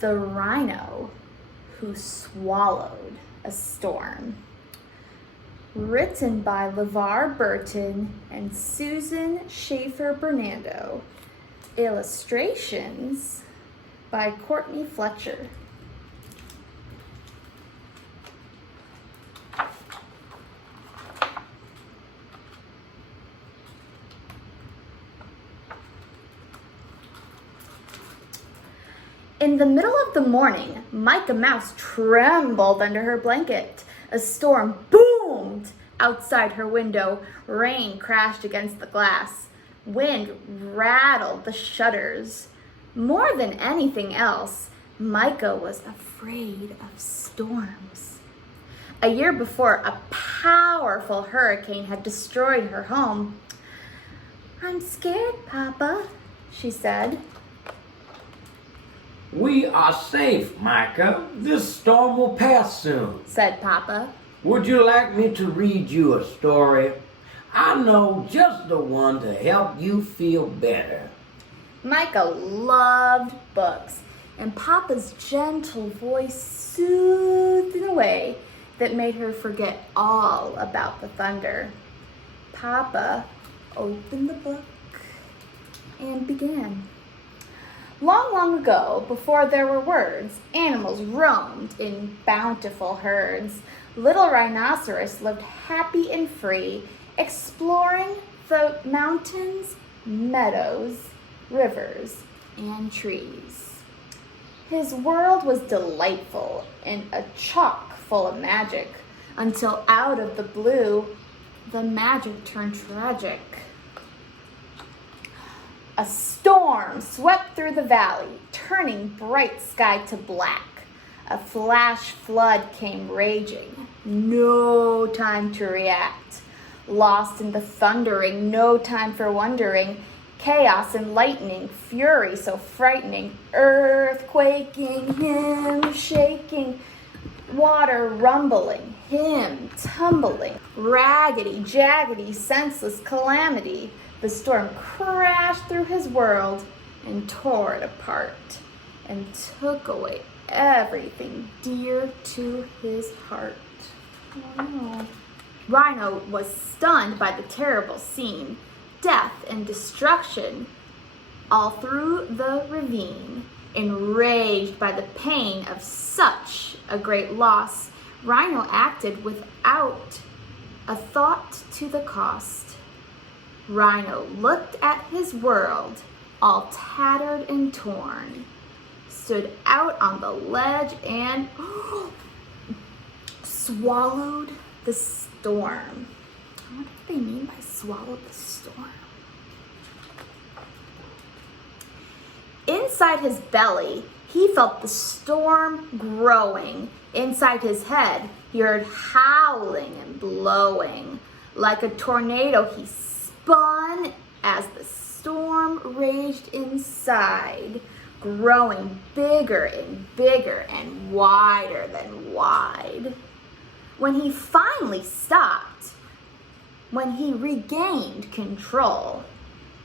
The Rhino Who Swallowed a Storm. Written by LeVar Burton and Susan Schaefer Bernardo. Illustrations by Courtney Fletcher. In the middle of the morning, Micah Mouse trembled under her blanket. A storm boomed outside her window. Rain crashed against the glass. Wind rattled the shutters. More than anything else, Micah was afraid of storms. A year before, a powerful hurricane had destroyed her home. "I'm scared, Papa," she said. "We are safe, Micah. This storm will pass soon," said Papa. "Would you like me to read you a story? I know just the one to help you feel better." Micah loved books, and Papa's gentle voice soothed in a way that made her forget all about the thunder. Papa opened the book and began. Long, long ago, before there were words, animals roamed in bountiful herds. Little rhinoceros lived happy and free, exploring the mountains, meadows, rivers, and trees. His world was delightful and a chock full of magic, until out of the blue, the magic turned tragic. A storm swept through the valley, turning bright sky to black. A flash flood came raging. No time to react. Lost in the thundering, no time for wondering. Chaos and lightning, fury so frightening. Earth quaking, him shaking. Water rumbling, him tumbling. Raggedy, jaggedy, senseless calamity. The storm crashed through his world and tore it apart and took away everything dear to his heart. Wow. Rhino was stunned by the terrible scene, death and destruction all through the ravine. Enraged by the pain of such a great loss, Rhino acted without a thought to the cost. Rhino looked at his world, all tattered and torn, stood out on the ledge and swallowed the storm. I wonder what they mean by swallowed the storm. Inside his belly, he felt the storm growing. Inside his head, he heard howling and blowing. Like a tornado, he spun as the storm raged inside, growing bigger and wider than wide. When he finally stopped, when he regained control,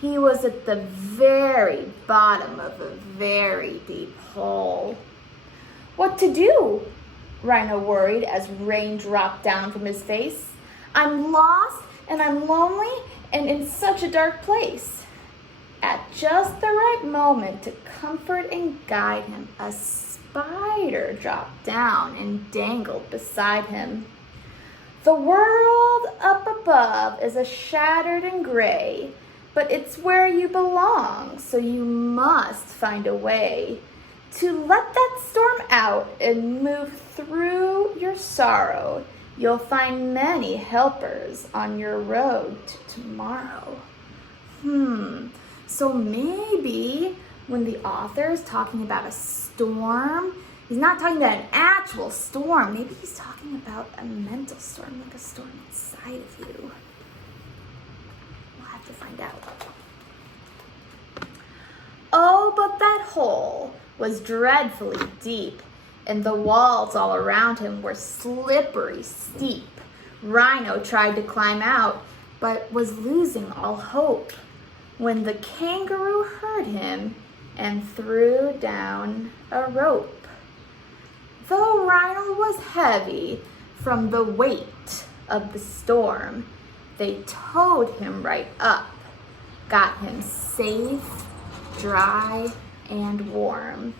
he was at the very bottom of a very deep hole. What to do? Rhino worried as rain dropped down from his face. "I'm lost and I'm lonely and in such a dark place." At just the right moment to comfort and guide him, a spider dropped down and dangled beside him. "The world up above is a shattered and gray, but it's where you belong, so you must find a way to let that storm out and move through your sorrow. You'll find many helpers on your road to tomorrow." So maybe when the author is talking about a storm, he's not talking about an actual storm. Maybe he's talking about a mental storm, like a storm inside of you. We'll have to find out. Oh, but that hole was dreadfully deep, and the walls all around him were slippery steep. Rhino tried to climb out, but was losing all hope, when the kangaroo heard him and threw down a rope. Though Rhino was heavy from the weight of the storm, they towed him right up, got him safe, dry, and warm.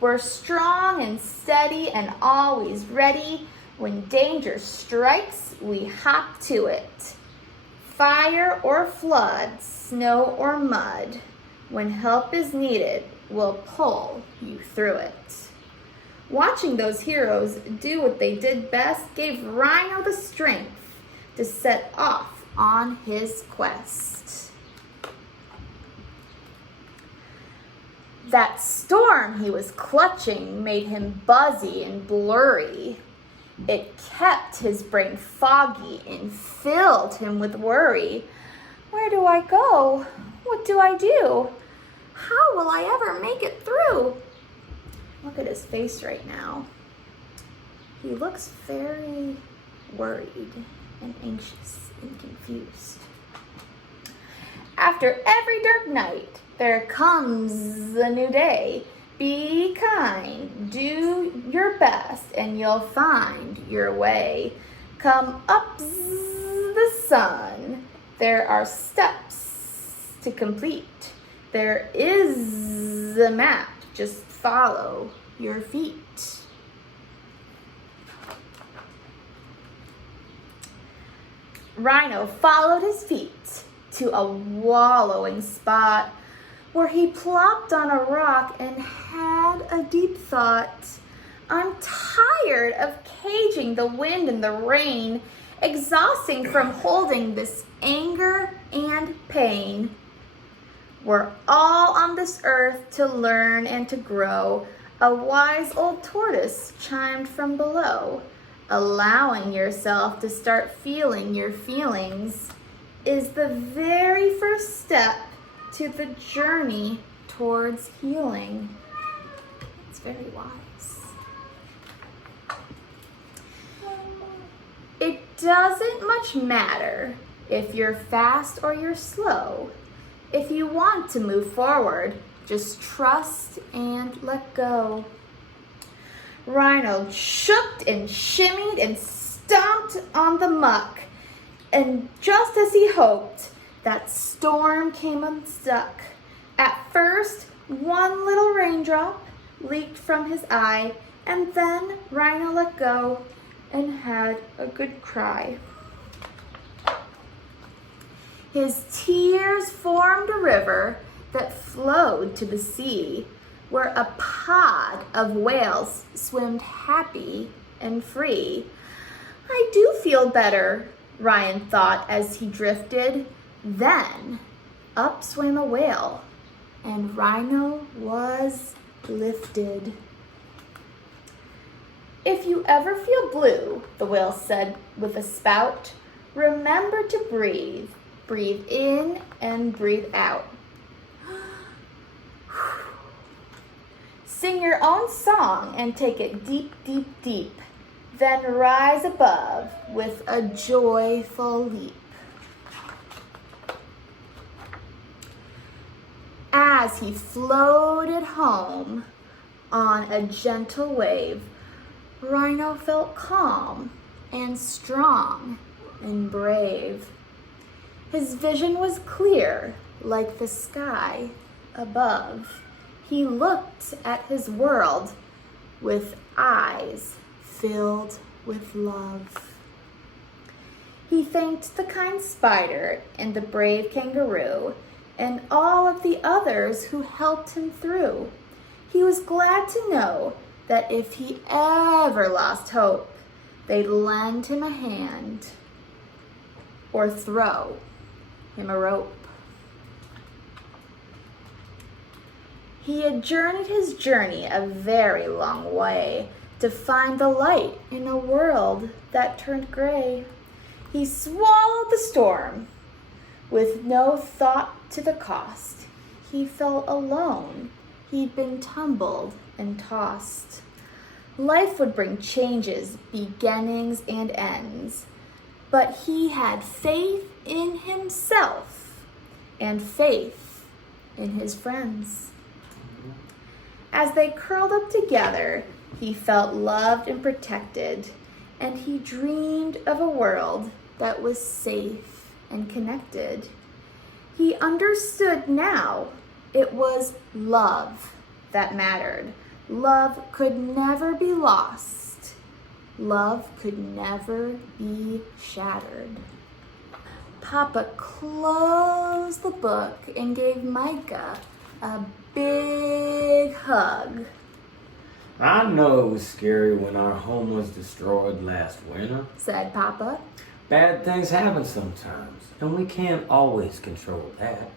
We're strong and steady and always ready. When danger strikes, we hop to it. Fire or flood, snow or mud, when help is needed, we'll pull you through it. Watching those heroes do what they did best gave Rhino the strength to set off on his quest. That storm he was clutching made him buzzy and blurry. It kept his brain foggy and filled him with worry. Where do I go? What do I do? How will I ever make it through? Look at his face right now. He looks very worried and anxious and confused. After every dark night, there comes a new day. Be kind, do your best, and you'll find your way. Come up the sun. There are steps to complete. There is a map. Just follow your feet. Rhino followed his feet to a wallowing spot where he plopped on a rock and had a deep thought. I'm tired of caging the wind and the rain, exhausting from holding this anger and pain. We're all on this earth to learn and to grow. A wise old tortoise chimed from below. Allowing yourself to start feeling your feelings is the very first step to the journey towards healing. It's very wise. It doesn't much matter if you're fast or you're slow. If you want to move forward, just trust and let go. Rhino shook and shimmied and stomped on the muck. And just as he hoped, that storm came unstuck. At first, one little raindrop leaked from his eye, and then Rhino let go and had a good cry. His tears formed a river that flowed to the sea, where a pod of whales swimmed happy and free. I do feel better, Ryan thought as he drifted. Then up swam a whale, and Rhino was lifted. If you ever feel blue, the whale said with a spout, remember to breathe. Breathe in and breathe out. Sing your own song and take it deep, deep, deep. Then rise above with a joyful leap. As he floated home on a gentle wave, Rhino felt calm and strong and brave. His vision was clear like the sky above. He looked at his world with eyes filled with love. He thanked the kind spider and the brave kangaroo and all of the others who helped him through. He was glad to know that if he ever lost hope, they'd lend him a hand or throw him a rope. He had journeyed his journey a very long way to find the light in a world that turned gray. He swallowed the storm with no thought to the cost. He felt alone. He'd been tumbled and tossed. Life would bring changes, beginnings and ends, but he had faith in himself and faith in his friends. As they curled up together, he felt loved and protected, and he dreamed of a world that was safe and connected. He understood now it was love that mattered. Love could never be lost. Love could never be shattered. Papa closed the book and gave Micah a big hug. I know it was scary when our home was destroyed last winter, Said Papa. Bad things happen sometimes, and we can't always control that.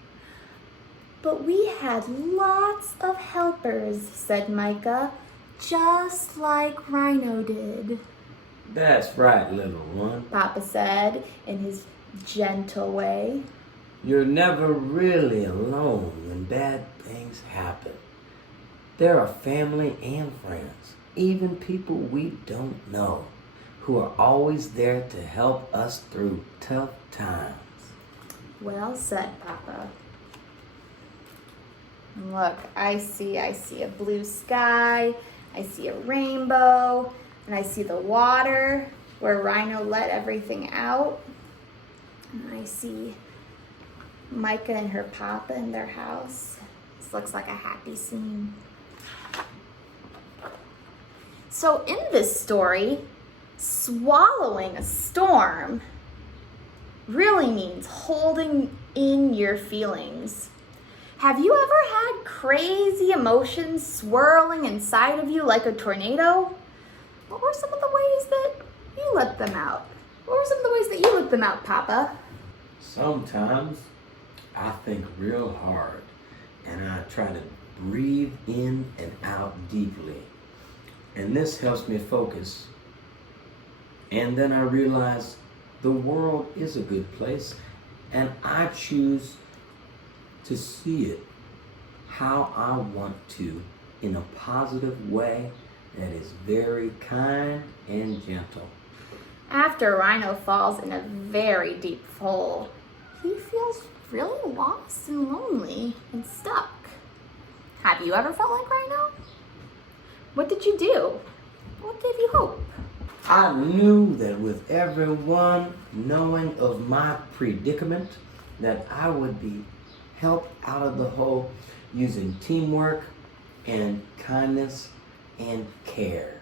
But we had lots of helpers, said Micah, just like Rhino did. That's right, little one. Papa said in his gentle way. You're never really alone when bad things happen. There are family and friends, even people we don't know, who are always there to help us through tough times. Well said, Papa. Look, I see a blue sky, I see a rainbow, and I see the water where Rhino let everything out. And I see Micah and her papa in their house. This looks like a happy scene. So in this story, swallowing a storm really means holding in your feelings. Have you ever had crazy emotions swirling inside of you like a tornado? What were some of the ways that you let them out? What were some of the ways that you let them out, Papa? Sometimes I think real hard and I try to breathe in and out deeply. And this helps me focus. And then I realize the world is a good place and I choose to see it how I want to, in a positive way that is very kind and gentle. After Rhino falls in a very deep hole, he feels really lost and lonely and stuck. Have you ever felt like Rhino? What did you do? What gave you hope? I knew that with everyone knowing of my predicament, that I would be helped out of the hole using teamwork and kindness and care.